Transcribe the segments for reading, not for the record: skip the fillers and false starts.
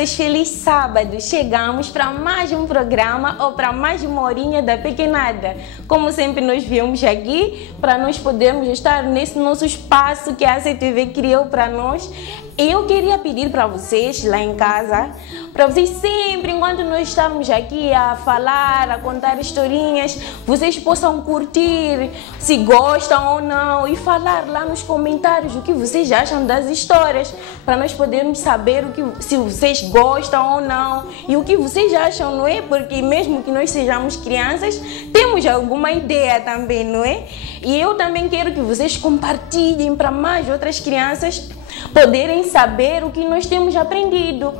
crianças, feliz sábado! Chegamos para mais um programa ou para mais uma horinha da Pequenada. Como sempre nós viemos aqui para nós podermos estar nesse nosso espaço que a ACTV criou para nós. E eu queria pedir para vocês lá em casa, para vocês sempre, enquanto nós estamos aqui a falar, a contar historinhas, vocês possam curtir, se gostam ou não, e falar lá nos comentários o que vocês acham das histórias, para nós podermos saber se vocês gostam ou não e o que vocês acham, não é? Porque mesmo que nós sejamos crianças, temos alguma ideia também, não é? E eu também quero que vocês compartilhem para mais outras crianças poderem saber o que nós temos aprendido.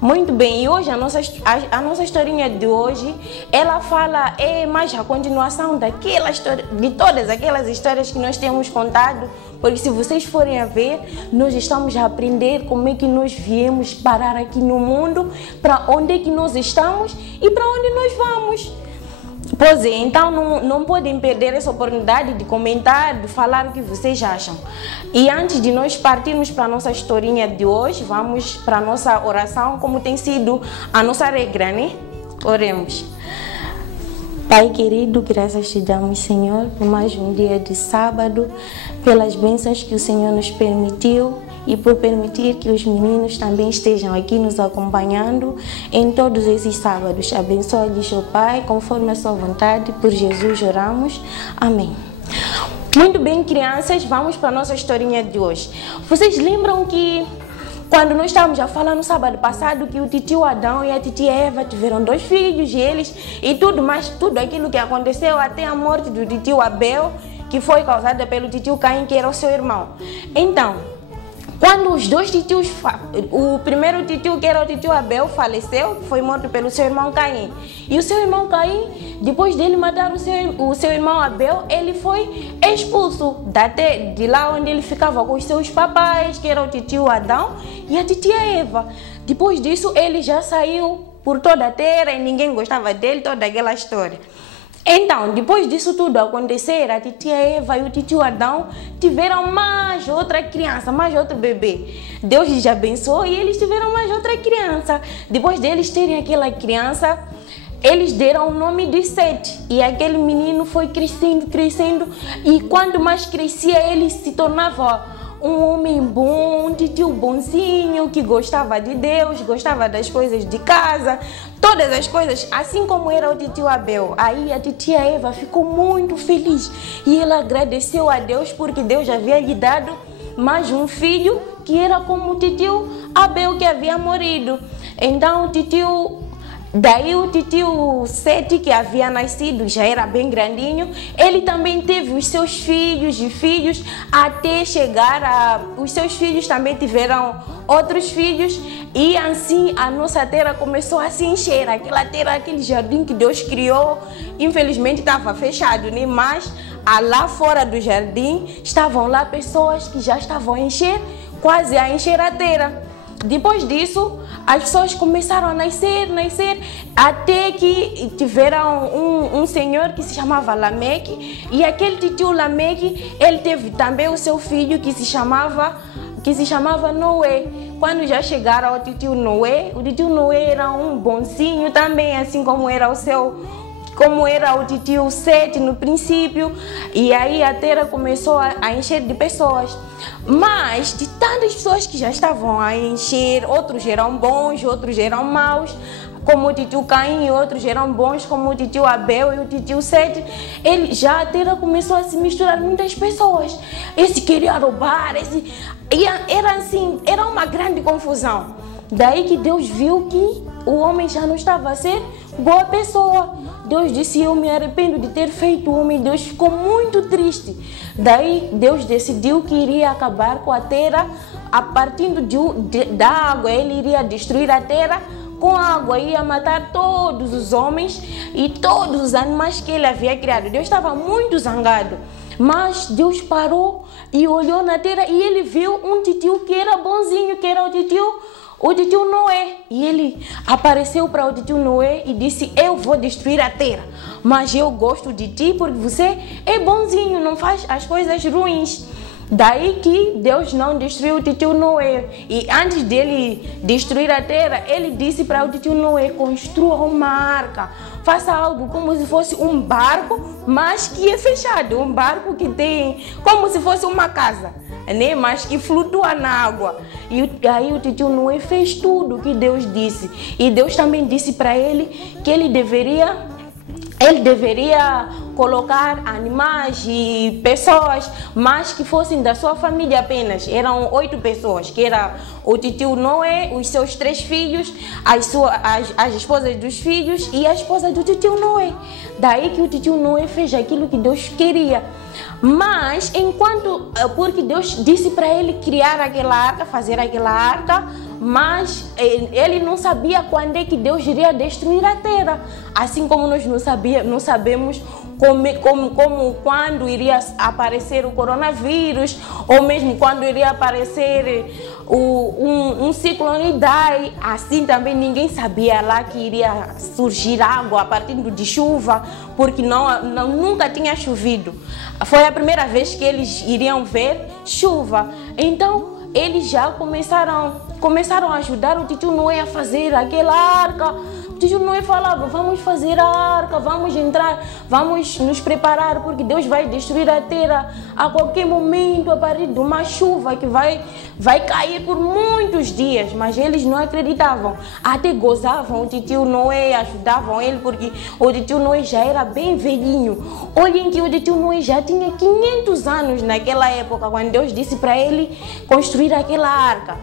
Muito bem, e hoje a nossa historinha de hoje, ela fala, é mais a continuação daquela história, de todas aquelas histórias que nós temos contado, porque se vocês forem a ver, nós estamos a aprender como é que nós viemos parar aqui no mundo, para onde é que nós estamos e para onde nós vamos. Pois é, então não podem perder essa oportunidade de comentar, de falar o que vocês acham. E antes de nós partirmos para a nossa historinha de hoje, vamos para a nossa oração, como tem sido a nossa regra, né? Oremos. Pai querido, graças te damos, Senhor, por mais um dia de sábado, pelas bênçãos que o Senhor nos permitiu e por permitir que os meninos também estejam aqui nos acompanhando em todos esses sábados. Abençoa-lhes, ó Pai, conforme a sua vontade, por Jesus oramos. Amém. Muito bem, crianças, vamos para a nossa historinha de hoje. Vocês lembram que quando nós estávamos a falar no sábado passado que o titio Adão e a titia Eva tiveram 2 filhos e tudo aquilo que aconteceu até a morte do titio Abel, que foi causada pelo titio Caim, que era o seu irmão. Então, quando os 2 titios, o primeiro titio, que era o titio Abel, faleceu, foi morto pelo seu irmão Caim. E o seu irmão Caim, depois dele matar o seu irmão Abel, ele foi expulso de lá onde ele ficava com os seus papais, que era o titio Adão e a titia Eva. Depois disso, ele já saiu por toda a terra e ninguém gostava dele, toda aquela história. Então, depois disso tudo acontecer, a titia Eva e o titio Adão tiveram mais outra criança, mais outro bebê. Deus lhes abençoou e eles tiveram mais outra criança. Depois deles terem aquela criança, eles deram o nome de Sete. E aquele menino foi crescendo. E quanto mais crescia, ele se tornava um homem bom, um titio bonzinho, que gostava de Deus, gostava das coisas de casa, todas as coisas, assim como era o titio Abel. Aí a titia Eva ficou muito feliz e ela agradeceu a Deus porque Deus havia lhe dado mais um filho que era como o titio Abel, que havia morrido. Então o titio Sete, que havia nascido, já era bem grandinho, ele também teve os seus filhos e filhos, até chegar os seus filhos também tiveram outros filhos, e assim a nossa terra começou a se encher. Aquela terra, aquele jardim que Deus criou, infelizmente estava fechado, né? Mas lá fora do jardim estavam lá pessoas que já estavam a encher, quase a encher a terra. Depois disso, as pessoas começaram a nascer, até que tiveram um senhor que se chamava Lameque, e aquele titio Lameque, ele teve também o seu filho que se chamava Noé. Quando já chegaram ao titio Noé, o titio Noé era um bonzinho também, assim como era o titio Sete no princípio, e aí a terra começou a encher de pessoas. Mas de tantas pessoas que já estavam a encher, outros eram bons, outros eram maus, como o titio Caim, e outros eram bons, como o titio Abel e o titio Sete. A terra começou a se misturar muitas pessoas. Esse queria roubar, era uma grande confusão. Daí que Deus viu que o homem já não estava a ser boa pessoa. Deus disse: eu me arrependo de ter feito o homem. Deus ficou muito triste. Daí Deus decidiu que iria acabar com a terra a partir da água. Ele iria destruir a terra com a água, ia matar todos os homens e todos os animais que ele havia criado. Deus estava muito zangado. Mas Deus parou e olhou na terra e ele viu um titio que era bonzinho, que era o titio Noé. E ele apareceu para o titio Noé e disse: eu vou destruir a terra, mas eu gosto de ti porque você é bonzinho, não faz as coisas ruins. Daí que Deus não destruiu o titio Noé. E antes dele destruir a terra, ele disse para o titio Noé: construa uma arca. Faça algo como se fosse um barco, mas que é fechado. Um barco que tem como se fosse uma casa, né? Mas que flutua na água. E aí o titio Noé fez tudo o que Deus disse. E Deus também disse para ele que ele deveria colocar animais e pessoas, mas que fossem da sua família apenas. Eram 8 pessoas, que era o titio Noé, os seus 3 filhos, as esposas dos filhos e a esposa do titio Noé. Daí que o titio Noé fez aquilo que Deus queria. Mas porque Deus disse para ele criar aquela arca, fazer aquela arca, mas ele não sabia quando é que Deus iria destruir a terra. Assim como nós não sabemos quando iria aparecer o coronavírus, ou mesmo quando iria aparecer um ciclone Idai. Assim também ninguém sabia lá que iria surgir água a partir de chuva, porque nunca tinha chovido. Foi a primeira vez que eles iriam ver chuva. Então eles já começaram a ajudar o titio Noé a fazer aquela arca. O titio Noé falava: vamos fazer a arca, vamos entrar, vamos nos preparar, porque Deus vai destruir a terra a qualquer momento, a partir de uma chuva que vai cair por muitos dias. Mas eles não acreditavam, até gozavam o titio Noé, ajudavam ele, porque o titio Noé já era bem velhinho. Olhem que o titio Noé já tinha 500 anos naquela época, quando Deus disse para ele construir aquela arca.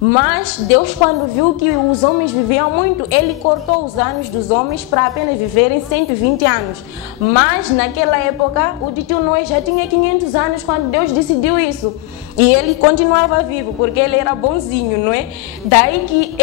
Mas Deus, quando viu que os homens viviam muito, ele cortou os anos dos homens para apenas viverem 120 anos. Mas naquela época o titio Noé já tinha 500 anos quando Deus decidiu isso. E ele continuava vivo, porque ele era bonzinho, não é? Daí que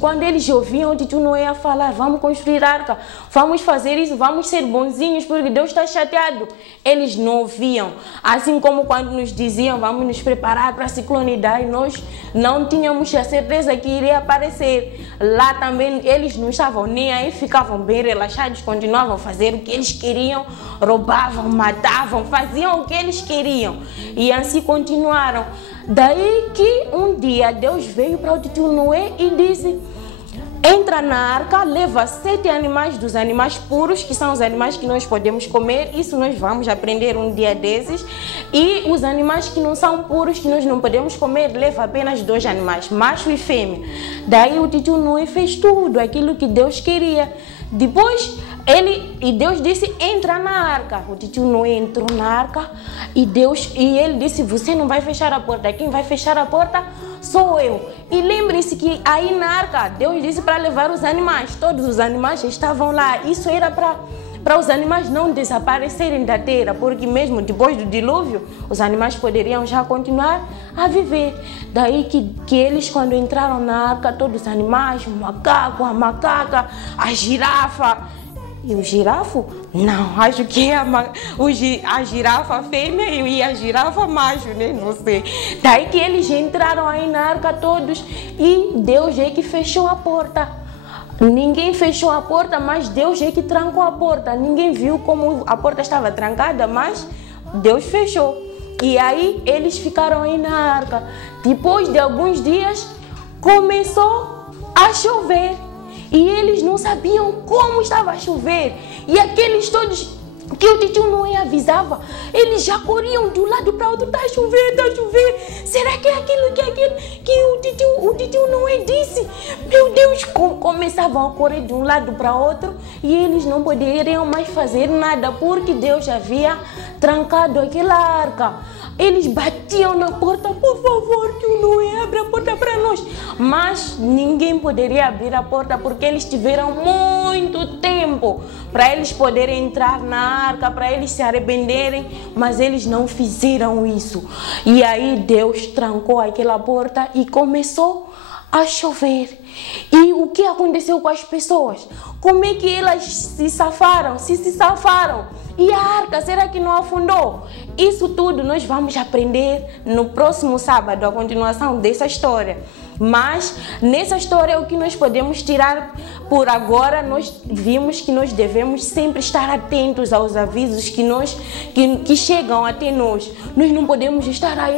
quando eles ouviam o titio Noé a falar: vamos construir arca, vamos fazer isso, vamos ser bonzinhos, porque Deus está chateado, eles não ouviam. Assim como quando nos diziam: vamos nos preparar para a ciclone Idai, nós não tínhamos a certeza que iria aparecer. Lá também eles não estavam nem aí, ficavam bem relaxados, continuavam a fazer o que eles queriam, roubavam, matavam, faziam o que eles queriam. E assim continuaram. Daí que um dia Deus veio para o titio Noé e disse: entra na arca, leva 7 animais dos animais puros, que são os animais que nós podemos comer. Isso nós vamos aprender um dia desses. E os animais que não são puros, que nós não podemos comer, leva apenas 2 animais, macho e fêmea. Daí o titio Noé fez tudo aquilo que Deus queria. Depois Deus disse: entra na arca. O titio Noé entrou na arca e ele disse: você não vai fechar a porta, quem vai fechar a porta sou eu. E lembre-se que aí na arca Deus disse para levar os animais. Todos os animais estavam lá. Isso era para os animais não desaparecerem da terra, porque mesmo depois do dilúvio os animais poderiam já continuar a viver. Daí que eles, quando entraram na arca, todos os animais, o macaco, a macaca, a girafa e o girafo? Não, acho que é a girafa fêmea e a girafa macho, né? Não sei. Daí que eles entraram aí na arca todos e Deus é que fechou a porta. Ninguém fechou a porta, mas Deus é que trancou a porta. Ninguém viu como a porta estava trancada, mas Deus fechou. E aí eles ficaram aí na arca. Depois de alguns dias começou a chover. E eles não sabiam como estava a chover. E aqueles todos que o titio Noé avisava, eles já corriam de um lado para o outro: está a chover, está a chover. Será que é aquilo que o titio Noé disse? Meu Deus, começavam a correr de um lado para o outro e eles não poderiam mais fazer nada, porque Deus havia trancado aquela arca. Eles batiam na porta: por favor, tio Noé, abre a porta para nós. Mas ninguém poderia abrir a porta, porque eles tiveram muito tempo para eles poderem entrar na arca, para eles se arrependerem, mas eles não fizeram isso. E aí Deus trancou aquela porta e começou a chover. E o que aconteceu com as pessoas? Como é que elas se safaram? Se safaram. E a arca, será que não afundou? Isso tudo nós vamos aprender no próximo sábado, a continuação dessa história. Mas nessa história, o que nós podemos tirar por agora, nós vimos que nós devemos sempre estar atentos aos avisos que chegam até nós. Nós não podemos estar aí,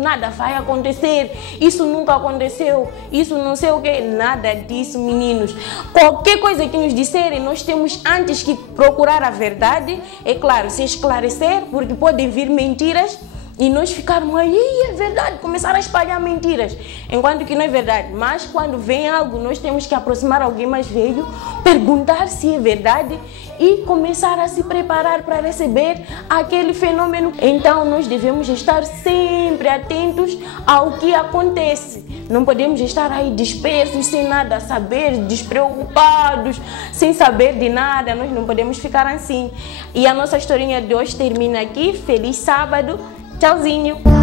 nada vai acontecer, isso nunca aconteceu, isso não sei o que, nada disso, meninos. Qualquer coisa que nos disserem, nós temos antes que procurar a verdade, é claro, se esclarecer, porque podem vir mentiras e nós ficarmos aí, é verdade, começar a espalhar mentiras, enquanto que não é verdade. Mas quando vem algo, nós temos que aproximar alguém mais velho, perguntar se é verdade e começar a se preparar para receber aquele fenômeno. Então nós devemos estar sempre atentos ao que acontece. Não podemos estar aí dispersos, sem nada a saber, despreocupados, sem saber de nada. Nós não podemos ficar assim. E a nossa historinha de hoje termina aqui. Feliz sábado. Tchauzinho!